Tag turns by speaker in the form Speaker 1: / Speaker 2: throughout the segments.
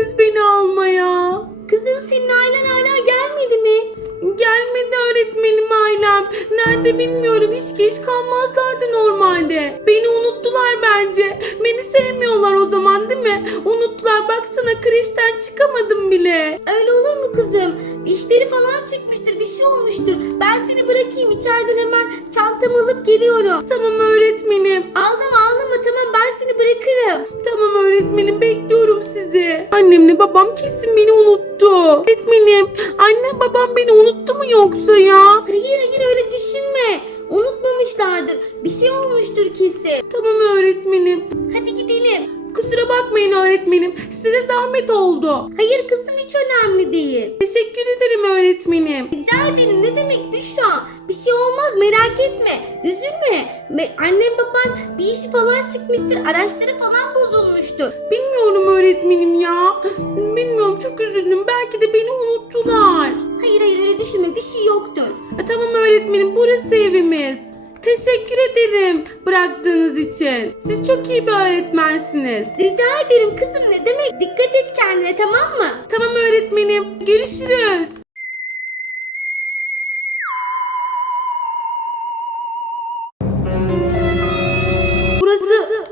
Speaker 1: gelmediniz beni almaya?
Speaker 2: Kızım senin ailen hala gelmedi mi?
Speaker 1: Gelmedi öğretmenim ailem. Nerede bilmiyorum hiç geç kalmazlardı normalde. Beni unuttular bence. Beni sevmiyorlar o zaman değil mi? Unuttular baksana kreşten çıkamadım bile.
Speaker 2: Öyle olur mu kızım? İşleri falan çıkmıştır bir şey olmuştur. Ben seni bırakayım içeriden hemen çantamı alıp geliyorum.
Speaker 1: Tamam
Speaker 2: olmuştur kesin.
Speaker 1: Tamam öğretmenim.
Speaker 2: Hadi gidelim.
Speaker 1: Kusura bakmayın öğretmenim. Size zahmet oldu.
Speaker 2: Hayır kızım hiç önemli değil.
Speaker 1: Teşekkür ederim öğretmenim.
Speaker 2: Rica ederim ne demek Büşra? Bir şey olmaz merak etme. Üzülme. Me- annem baban bir işi falan çıkmıştır. Araçları falan bozulmuştur.
Speaker 1: Bilmiyorum öğretmenim ya. Bilmiyorum çok üzüldüm. Belki de beni unuttular.
Speaker 2: Hayır hayır öyle düşünme bir şey yoktur.
Speaker 1: E, tamam öğretmenim burası evimiz. Teşekkür ederim bıraktığınız için. Siz çok iyi bir öğretmensiniz.
Speaker 2: Rica ederim kızım ne demek? Dikkat et kendine tamam mı?
Speaker 1: Tamam öğretmenim. Görüşürüz. Burası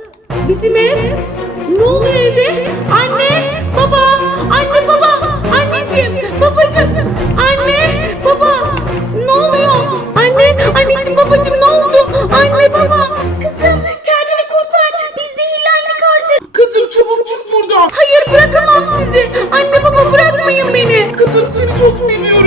Speaker 1: bizim ev. Ne oluyor evde? Anne, baba, anne, baba, anneciğim, babacığım, anne, baba. Ne oluyor? Anne, anneciğim, babacığım ne oldu? Sizi. Anne, baba bırakmayın beni.
Speaker 3: Kızım seni çok seviyoruz.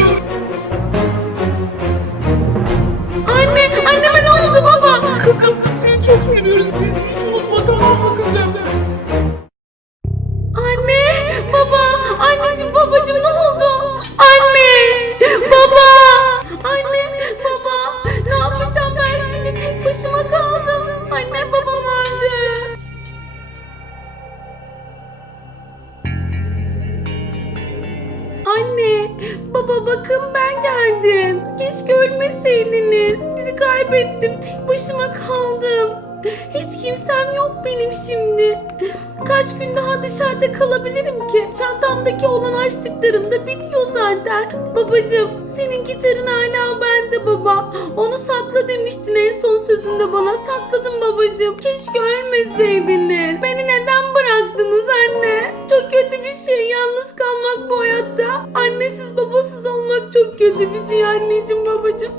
Speaker 1: Gün daha dışarıda kalabilirim ki? Çantamdaki olan açtıklarım da bitiyor zaten. Babacım, senin gitarın hala bende baba. Onu sakla demiştin en son sözünde bana. Sakladım babacım. Keşke ölmeseydiniz. Beni neden bıraktınız anne? Çok kötü bir şey yalnız kalmak bu hayatta. Annesiz babasız olmak çok kötü bir şey anneciğim babacım.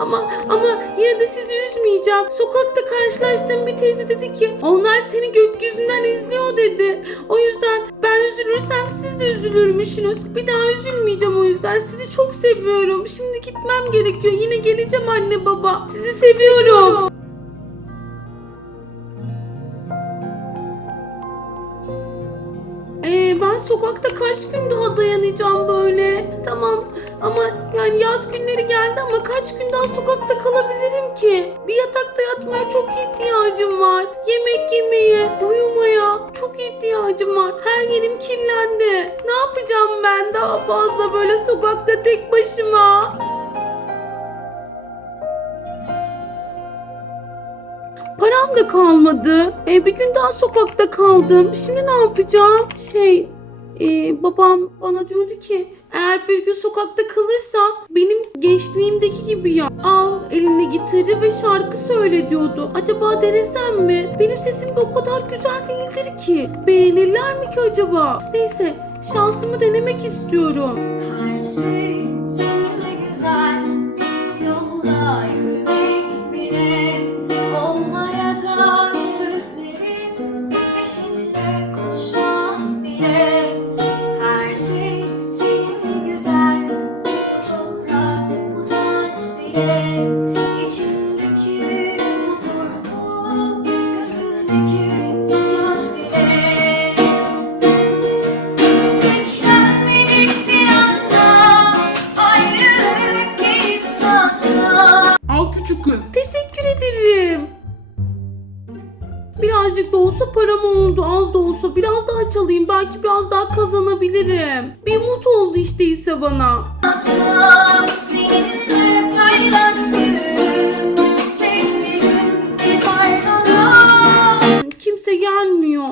Speaker 1: Ama ama yine de sizi üzmeyeceğim. Sokakta karşılaştığım bir teyze dedi ki onlar seni izliyor dedi. O yüzden ben üzülürsem siz de üzülürmüşsünüz. Bir daha üzülmeyeceğim o yüzden. Sizi çok seviyorum. Şimdi gitmem gerekiyor. Yine geleceğim anne baba. Sizi seviyorum. Ee, ben sokakta kaç gün daha dayanacağım böyle? Tamam ama yani yaz günleri geldi ama kaç gün daha sokakta kalabilirim ki? Bir yatakta yatmaya çok ihtiyacım var. Yemek yemeye, uyumaya çok ihtiyacım var. Her yerim kirlendi. Ne yapacağım ben daha fazla böyle sokakta tek başıma? Param da kalmadı. E, bir gün daha sokakta kaldım. Şimdi ne yapacağım? Şey, e, babam bana diyordu ki eğer bir gün sokakta kalırsa benim gençliğimdeki gibi ya. Al eline gitarı ve şarkı söyle diyordu. Acaba denesem mi? Benim sesim o kadar güzel değildir ki. Beğenirler mi ki acaba? Neyse şansımı denemek istiyorum.
Speaker 4: Her şey seninle güzel Yolda yürümek
Speaker 3: mısınız?
Speaker 1: Teşekkür ederim. Birazcık da olsa param oldu. Az da olsa biraz daha çalayım. Belki biraz daha kazanabilirim. Bir umut oldu işte ise bana.
Speaker 4: Kimse gelmiyor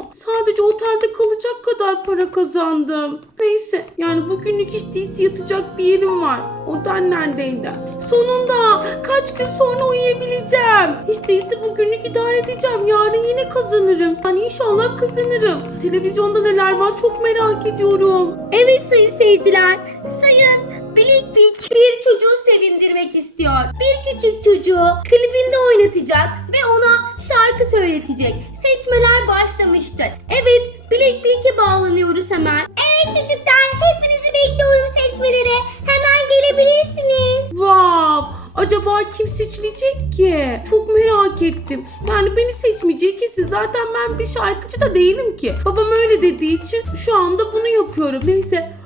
Speaker 1: kazandım. Neyse yani bugünlük hiç değilse yatacak bir yerim var. O da neredeydi? Sonunda kaç gün sonra uyuyabileceğim. Hiç değilse bugünlük idare edeceğim. Yarın yine kazanırım. Yani inşallah kazanırım. Televizyonda neler var çok merak ediyorum.
Speaker 2: Evet sayın seyirciler, sayın Blackpink bir çocuğu sevindirmek istiyor. Bir küçük çocuğu klibinde oynatacak ve ona şarkı söyletecek. Seçmeler başlamıştır. Evet, Blackpink'e bağlanıyoruz hemen. Evet çocuklar, hepinizi bekliyorum seçmelere. Hemen gelebilirsiniz.
Speaker 1: Wow! Acaba kim seçilecek ki? Çok merak ettim. Yani beni seçmeyecek kesin. Zaten ben bir şarkıcı da değilim ki. Babam öyle dediği için şu anda bunu yapıyorum. Neyse.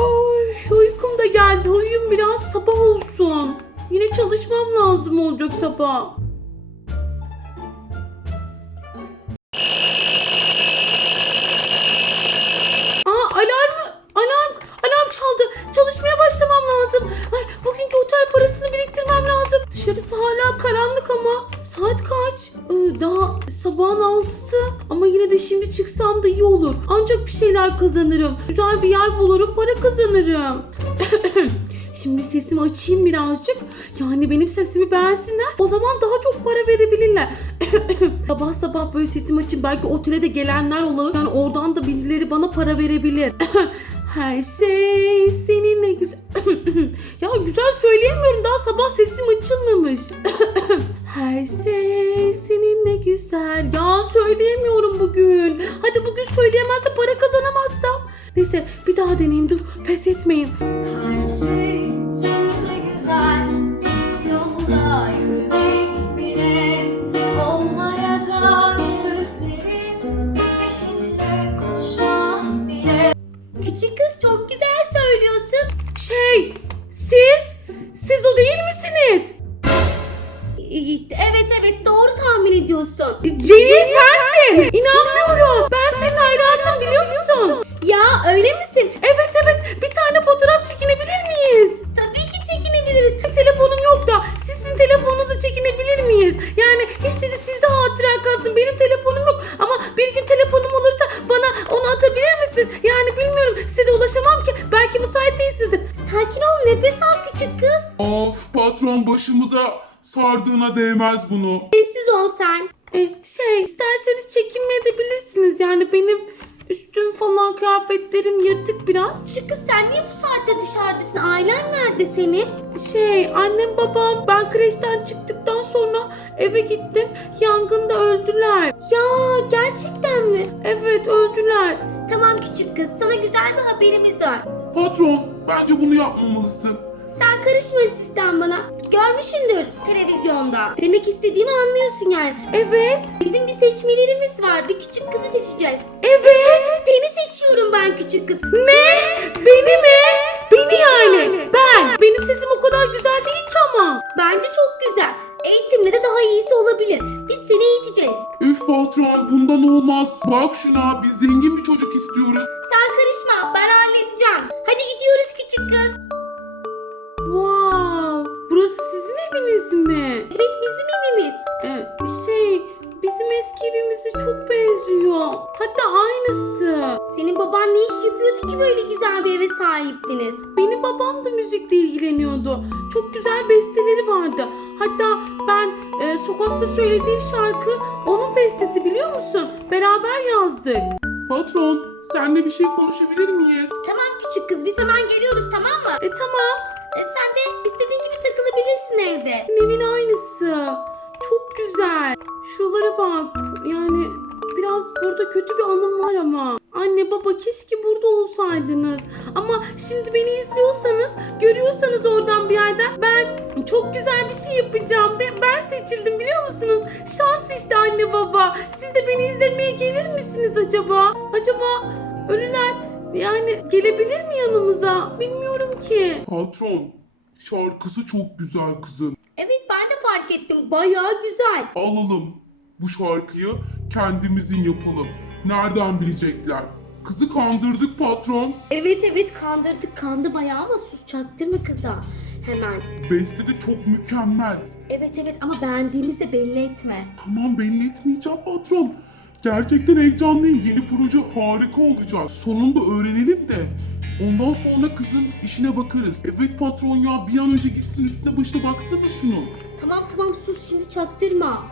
Speaker 1: Ay, uykum da geldi. Uyuyun biraz sabah olsun. Yine çalışmam lazım olacak sabah. Aa alarm alarm alarm çaldı. Çalışmaya başlamam lazım. Ay bugünkü otel parasını biriktirmem lazım. Dışarısı hala karanlık ama saat kaç? Ee, daha sabahın altısı şimdi çıksam da iyi olur. Ancak bir şeyler kazanırım. Güzel bir yer bulurum para kazanırım. Şimdi sesimi açayım birazcık. Yani benim sesimi beğensinler. O zaman daha çok para verebilirler. sabah sabah böyle sesimi açayım. Belki otele de gelenler olur. Yani oradan da birileri bana para verebilir. Her şey seninle güzel. ya güzel söyleyemiyorum. Daha sabah sesim açılmamış. Her şey güzel. Ya söyleyemiyorum bugün. Hadi bugün söyleyemez de para kazanamazsam. Neyse bir daha deneyeyim dur. Pes etmeyin.
Speaker 4: Her şey
Speaker 1: sensin. İnanmıyorum. Ben senin hayranınım biliyor musun?
Speaker 2: Ya öyle misin?
Speaker 1: Evet evet bir tane fotoğraf çekinebilir miyiz?
Speaker 2: Tabii ki çekinebiliriz.
Speaker 1: Telefonum yok da sizin telefonunuzu çekinebilir miyiz? Yani hiç dedi sizde hatıra kalsın benim telefonum yok ama bir gün telefonum olursa bana onu atabilir misiniz? Yani bilmiyorum size de ulaşamam ki belki müsait değilsizdir.
Speaker 2: Sakin ol nefes al küçük kız.
Speaker 3: Of patron başımıza sardığına değmez bunu.
Speaker 2: Sessiz ol sen.
Speaker 1: E, şey isterseniz çekinme edebilirsiniz yani benim üstüm falan kıyafetlerim yırtık biraz.
Speaker 2: Küçük kız sen niye bu saatte dışarıdasın? Ailen nerede senin?
Speaker 1: Şey annem babam ben kreşten çıktıktan sonra eve gittim yangında öldüler.
Speaker 2: Ya gerçekten mi?
Speaker 1: Evet öldüler.
Speaker 2: Tamam küçük kız sana güzel bir haberimiz var.
Speaker 3: Patron bence bunu yapmamalısın.
Speaker 2: Sen karışma sistem bana. Görmüşsündür televizyonda. Demek istediğimi anlıyorsun yani.
Speaker 1: Evet.
Speaker 2: Bizim bir seçmelerimiz var. Bir küçük kızı seçeceğiz.
Speaker 1: Evet.
Speaker 2: Seni seçiyorum ben küçük kız.
Speaker 1: Ne? Beni mi? Beni yani. Ben. Benim sesim o kadar güzel değil ki ama.
Speaker 2: Bence çok güzel. Eğitimde de daha iyisi olabilir. Biz seni eğiteceğiz.
Speaker 3: Üf patron bundan olmaz. Bak şuna biz zengin bir çocuk istiyoruz.
Speaker 1: Söylediğim şarkı onun bestesi biliyor musun? Beraber yazdık.
Speaker 3: Patron senle bir şey konuşabilir miyiz?
Speaker 2: Tamam küçük kız biz hemen geliyoruz tamam mı?
Speaker 1: E tamam.
Speaker 2: E, sen de istediğin gibi takılabilirsin evde.
Speaker 1: Evin aynısı. Çok güzel. Şuralara bak. Yani biraz burada kötü bir anım var ama. Anne baba keşke burada olsaydınız. Ama şimdi beni izliyorsanız, görüyorsanız oradan bir yerden ben çok güzel bir şey yapacağım. Ben, ben seçildim biliyor musunuz? Şans işte anne baba. Siz de beni izlemeye gelir misiniz acaba? Acaba ölüler yani gelebilir mi yanımıza? Bilmiyorum ki.
Speaker 3: Patron şarkısı çok güzel kızın.
Speaker 2: Evet ben de fark ettim. Bayağı güzel.
Speaker 3: Alalım bu şarkıyı kendimizin yapalım. Nereden bilecekler? Kızı kandırdık patron.
Speaker 2: Evet evet kandırdık. Kandı bayağı ama sus çaktırma kıza. Hemen.
Speaker 3: Beste de çok mükemmel.
Speaker 2: Evet evet ama beğendiğimizi de belli etme.
Speaker 3: Tamam belli etmeyeceğim patron. Gerçekten heyecanlıyım. Yeni proje harika olacak. Sonunda öğrenelim de. Ondan sonra kızın işine bakarız. Evet patron ya bir an önce gitsin üstüne başına baksana şunu.
Speaker 2: Tamam tamam sus şimdi çaktırma.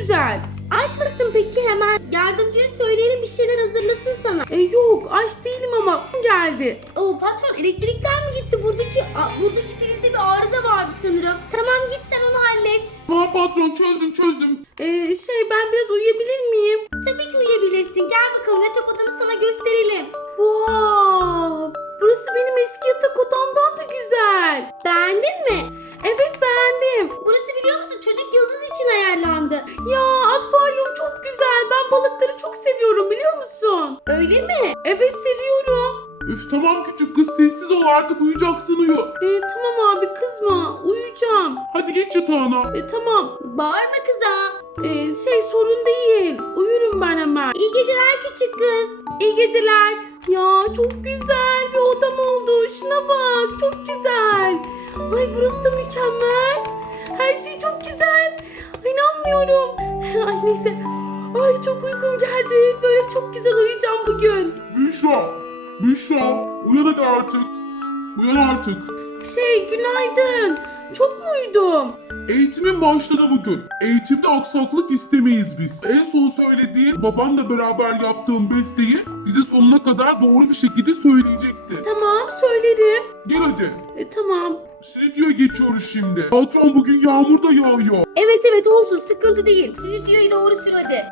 Speaker 1: Güzel.
Speaker 2: Aç mısın peki hemen yardımcıya söyleyelim bir şeyler hazırlasın sana.
Speaker 1: E, yok aç değilim ama geldi.
Speaker 2: Oo patron elektrikler mi gitti? Buradaki a, buradaki prizde bir arıza vardı sanırım. Tamam git sen onu hallet.
Speaker 3: Tamam patron çözdüm çözdüm.
Speaker 1: E, şey ben biraz uyuyabilir miyim?
Speaker 2: Tabii ki uyuyabilirsin. Gel bakalım yatak odanı sana gösterelim.
Speaker 1: Wow. Burası benim eski yatak odamdan da güzel.
Speaker 2: Beğendin mi?
Speaker 1: Evet beğendim.
Speaker 2: Burası biliyor musun çocuk yıldız için ayarlandı.
Speaker 1: Ya akvaryum çok güzel. Ben balıkları çok seviyorum biliyor musun?
Speaker 2: Öyle mi?
Speaker 1: Evet seviyorum.
Speaker 3: Üf tamam küçük kız sessiz ol artık uyuyacaksın uyu.
Speaker 1: E, tamam abi kızma. Uyuyacağım.
Speaker 3: Hadi geç yatağına.
Speaker 1: E, tamam.
Speaker 2: Bağırma kıza.
Speaker 1: E, şey sorun değil. Uyurum ben hemen.
Speaker 2: İyi geceler küçük kız.
Speaker 1: İyi geceler. Ya çok güzel bir odam oldu. Şuna bak çok güzel. Ay burası da mükemmel. Her şey çok güzel. İnanmıyorum. Ay neyse. Ay çok uykum geldi. Böyle çok güzel uyuyacağım bugün.
Speaker 3: Büşra. Büşra. Uyan hadi artık. Uyan artık.
Speaker 1: Şey günaydın. Çok mu uyudum?
Speaker 3: Eğitimin başladı bugün. Eğitimde aksaklık istemeyiz biz. En son söylediğin babanla beraber yaptığın besteyi bize sonuna kadar doğru bir şekilde söyleyeceksin.
Speaker 1: Tamam söylerim.
Speaker 3: Gel hadi.
Speaker 1: E, tamam.
Speaker 3: Stüdyoya geçiyoruz şimdi. Patron bugün yağmur da yağıyor.
Speaker 2: Evet evet olsun sıkıntı değil. Stüdyoyu doğru sür hadi.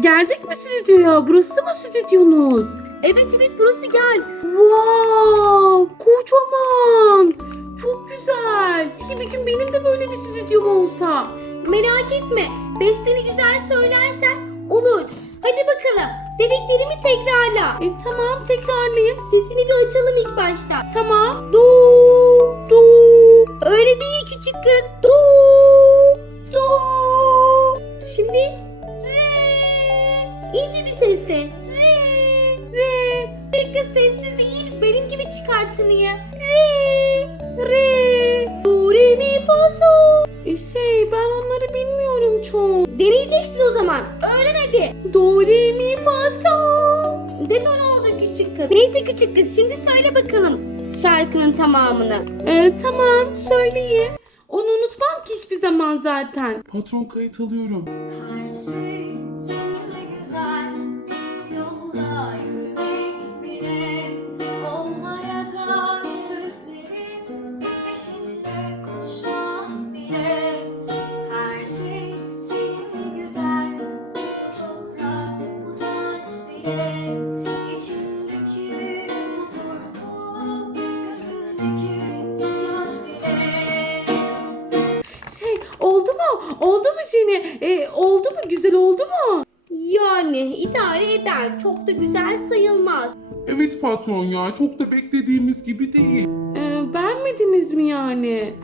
Speaker 1: Geldik mi stüdyoya? Burası mı stüdyonuz?
Speaker 2: Evet evet burası gel.
Speaker 1: Wow, kocaman. Çok güzel. Keşke bir gün benim de böyle bir stüdyom olsa.
Speaker 2: Merak etme. Besteni güzel söylersen olur. Hadi bakalım. Dediklerimi tekrarla.
Speaker 1: E tamam tekrarlayayım.
Speaker 2: Sesini bir açalım ilk başta.
Speaker 1: Tamam.
Speaker 2: Do.
Speaker 1: Do.
Speaker 2: Öyle değil küçük kız. Do.
Speaker 1: Do.
Speaker 2: Şimdi re. İnce bir sesle. Tınıyı. Re.
Speaker 1: Re.
Speaker 2: Do re mi fa sol.
Speaker 1: E şey ben onları bilmiyorum çok.
Speaker 2: Deneyeceksin o zaman. Öğren hadi.
Speaker 1: Do, re, mi, fa, sol.
Speaker 2: Deton oldu küçük kız. Neyse küçük kız şimdi söyle bakalım şarkının tamamını.
Speaker 1: E tamam söyleyeyim. Onu unutmam ki hiçbir zaman zaten.
Speaker 3: Patron kayıt alıyorum.
Speaker 4: Her şey seninle güzel
Speaker 1: Oldu mu Jenny? E, oldu mu? Güzel oldu mu?
Speaker 2: Yani idare eder. Çok da güzel sayılmaz.
Speaker 3: Evet patron ya çok da beklediğimiz gibi değil.
Speaker 1: E, beğenmediniz mi yani?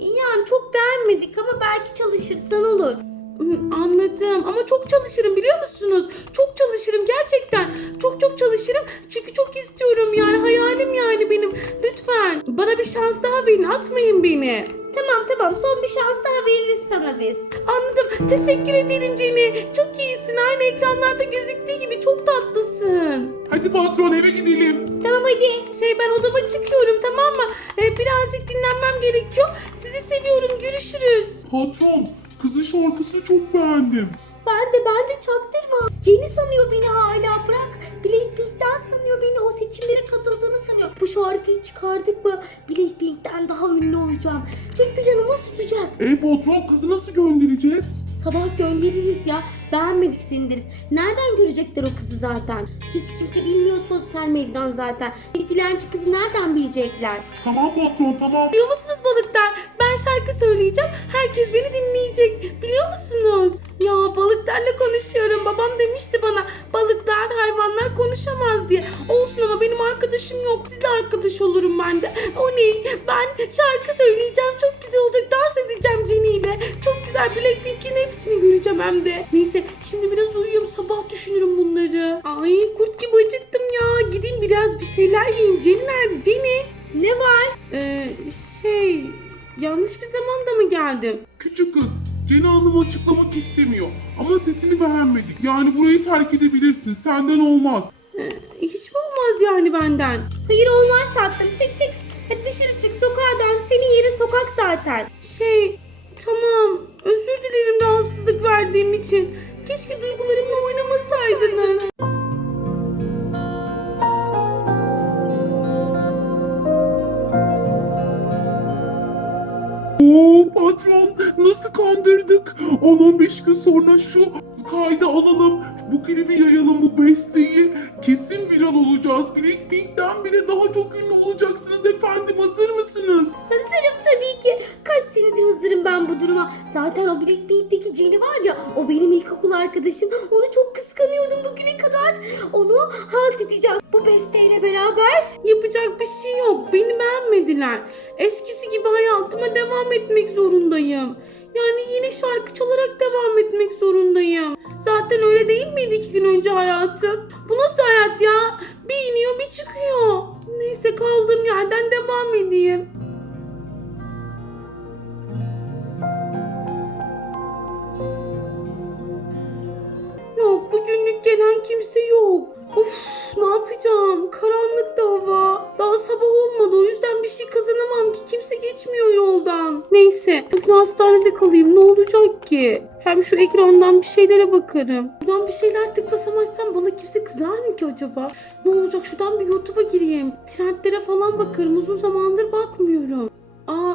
Speaker 2: Yani çok beğenmedik ama belki çalışırsan olur.
Speaker 1: Hı, Anladım ama çok çalışırım biliyor musunuz? Çok çalışırım gerçekten. Çok çok çalışırım çünkü çok istiyorum yani hayalim yani benim. Lütfen bana bir şans daha verin atmayın beni.
Speaker 2: Tamam tamam son bir şans daha veririz sana biz.
Speaker 1: Anladım. Teşekkür ederim Jenny. Çok iyisin. Aynı ekranlarda gözüktüğü gibi çok tatlısın.
Speaker 3: Hadi patron eve gidelim.
Speaker 2: Tamam hadi.
Speaker 1: Şey ben odama çıkıyorum tamam mı? Ee, birazcık dinlenmem gerekiyor. Sizi seviyorum. Görüşürüz.
Speaker 3: Patron kızın şarkısını çok beğendim.
Speaker 2: Ben de ben de çaktırma. Jenny sanıyor beni hala bırak. Blackpink'ten sanıyor beni o seçimlere katıldığını sanıyor. Bu şarkıyı çıkardık mı Blackpink'ten daha ünlü olacağım. Tüm planımız tutacak.
Speaker 3: E patron kızı nasıl göndereceğiz?
Speaker 2: Sabah göndeririz ya. Beğenmedik seni deriz. Nereden görecekler o kızı zaten? Hiç kimse bilmiyor sosyal medyadan zaten. Bir dilenci kızı nereden bilecekler?
Speaker 3: Tamam patron tamam.
Speaker 1: Biliyor musunuz balıklar? Ben şarkı söyleyeceğim. Herkes beni dinleyecek. Biliyor musunuz? Ya balıklarla konuşuyorum. Babam demişti bana balıklar, hayvanlar konuşamaz diye. Olsun ama benim arkadaşım yok. Sizle arkadaş olurum ben de. O ne? Ben şarkı söyleyeceğim. Çok güzel olacak. Dans edeceğim Jenny ile. Çok güzel Blackpink'in hepsini göreceğim hem de. Neyse şimdi biraz uyuyayım sabah düşünürüm bunları. Ay kurt gibi acıktım ya. Gideyim biraz bir şeyler yiyeyim. Jenny nerede Jenny?
Speaker 2: Ne var?
Speaker 1: Ee, şey yanlış bir zamanda mı geldim?
Speaker 3: Küçük kız, Jenny Hanım açıklamak istemiyor. Ama sesini beğenmedik. Yani burayı terk edebilirsin. Senden olmaz.
Speaker 1: Hiç mi olmaz yani benden?
Speaker 2: Hayır olmaz tatlım çık çık. Hadi dışarı çık sokağa dön. Senin yerin sokak zaten.
Speaker 1: Şey tamam özür dilerim rahatsızlık verdiğim için. Keşke duygularımla oynamasaydınız.
Speaker 3: Oo patron nasıl kandırdık? 10-15 gün sonra şu kaydı alalım. Bu klibi yayalım bu besteyi. Kesin viral olacağız. Blackpink'ten bile daha çok ünlü olacaksınız efendim. Hazır mısınız?
Speaker 2: Hazırım tabii ki. Kaç senedir hazırım ben bu duruma. Zaten o Blackpink'teki Jenny var ya o benim ilkokul arkadaşım. Onu çok kıskanıyordum bugüne kadar. Onu halt edeceğim bu besteyle beraber.
Speaker 1: Yapacak bir şey yok. Beni beğenmediler. Eskisi gibi hayatıma devam etmek zorundayım. Yani yine şarkı çalarak devam etmek zorundayım. Zaten öyle değil miydi iki gün önce hayatım? Bu nasıl hayat ya? Bir iniyor bir çıkıyor. Neyse kaldığım yerden devam edeyim. Bugün hastanede kalayım ne olacak ki? Hem şu ekrandan bir şeylere bakarım. Buradan bir şeyler tıklasam açsam bana kimse kızar mı ki acaba? Ne olacak şuradan bir YouTube'a gireyim. Trendlere falan bakarım. Uzun zamandır bakmıyorum. Aa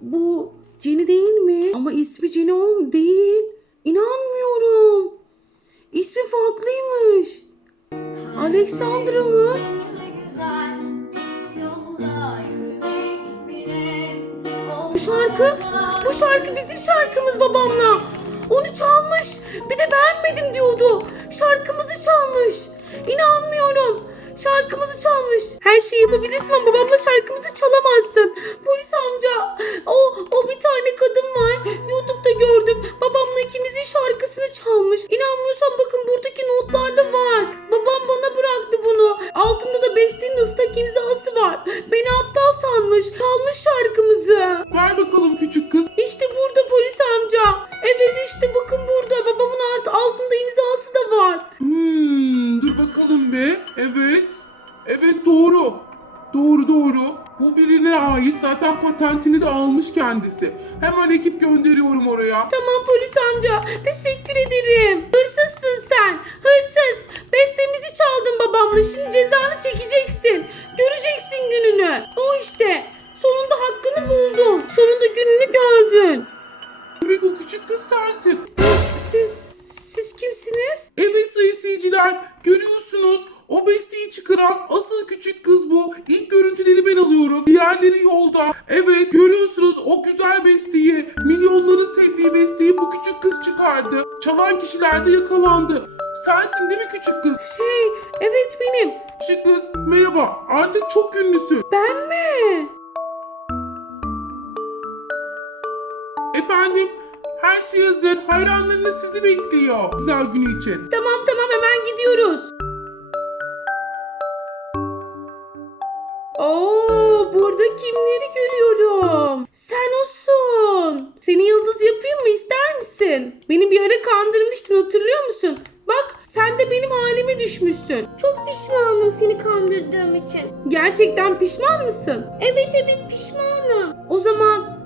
Speaker 1: bu Jenny değil mi? Ama ismi Jenny oğlum değil. İnanmıyorum. İsmi farklıymış. Alexandra mı? Bu şarkı, şarkı bizim şarkımız babamla. Onu çalmış. Bir de beğenmedim diyordu. Şarkımızı çalmış. İnanmıyorum. Şarkımızı çalmış. Her şeyi yapabilirsin ama babamla şarkımızı çalamazsın. Polis amca. O, o bir tane kadın var. Youtube'da gördüm. Babamla ikimizin şarkısını çalmış. İnanmıyorsan bakın buradaki notlarda var. Babam bana bıraktı bunu. Altında da Beste'nin ıslak imzası var. Beni aptal sanmış. Çalmış şarkımızı.
Speaker 3: Ver bakalım küçük kız.
Speaker 1: İşte burada polis amca. Evet işte bakın burada.
Speaker 3: Zaten patentini de almış kendisi. Hemen ekip gönderiyorum oraya.
Speaker 1: Tamam polis amca. Teşekkür ederim. Hırsızsın sen. Hırsız. Bestemizi çaldın babamla. Şimdi cezanı çekeceksin. Göreceksin gününü. O işte. Sonunda hakkını buldun. Sonunda gününü gördün.
Speaker 3: Demek o küçük kız sensin.
Speaker 1: Siz, siz kimsiniz?
Speaker 3: Evet sayın seyirciler. Görüyorsunuz. O besteyi çıkaran asıl küçük kız bu. İlk görüntüleri Diğerleri yolda. Evet görüyorsunuz o güzel besteyi. Milyonların sevdiği besteyi bu küçük kız çıkardı. Çalan kişiler de yakalandı. Sensin değil mi küçük kız?
Speaker 1: Şey, evet benim.
Speaker 3: Küçük kız merhaba. Artık çok ünlüsün.
Speaker 1: Ben mi?
Speaker 3: Efendim her şey hazır. Hayranlarınız sizi bekliyor. Güzel günü için.
Speaker 1: Tamam tamam hemen gidiyoruz. Oo, burada kimleri görüyorum? Sen olsun. Seni yıldız yapayım mı ister misin? Beni bir ara kandırmıştın hatırlıyor musun? Bak sen de benim halime düşmüşsün.
Speaker 2: Çok pişmanım seni kandırdığım için.
Speaker 1: Gerçekten pişman mısın?
Speaker 2: Evet evet pişmanım.
Speaker 1: O zaman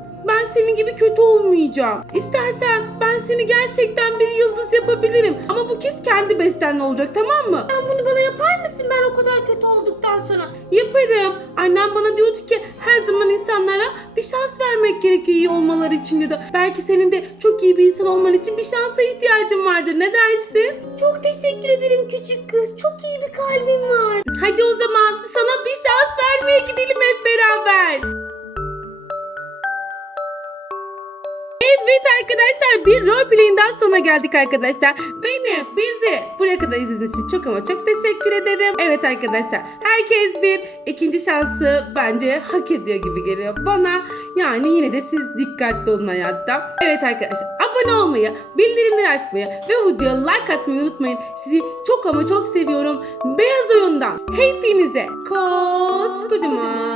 Speaker 1: senin gibi kötü olmayacağım. İstersen ben seni gerçekten bir yıldız yapabilirim. Ama bu kez kendi bestenle olacak tamam mı?
Speaker 2: Sen bunu bana yapar mısın ben o kadar kötü olduktan sonra?
Speaker 1: Yaparım. Annem bana diyordu ki her zaman insanlara bir şans vermek gerekiyor iyi olmaları için diyordu. Belki senin de çok iyi bir insan olman için bir şansa ihtiyacın vardır. Ne dersin?
Speaker 2: Çok teşekkür ederim küçük kız. Çok iyi bir kalbin var.
Speaker 1: Hadi o zaman sana bir şans vermeye gidelim hep beraber. Evet arkadaşlar bir roleplay'inden sonra geldik arkadaşlar. Beni, bizi buraya kadar izlediğiniz için çok ama çok teşekkür ederim. Evet arkadaşlar herkes bir ikinci şansı bence hak ediyor gibi geliyor bana. Yani yine de siz dikkatli olun hayatta. Evet arkadaşlar abone olmayı, bildirimleri açmayı ve videoya like atmayı unutmayın. Sizi çok ama çok seviyorum. Beyaz oyundan hepinize koskocaman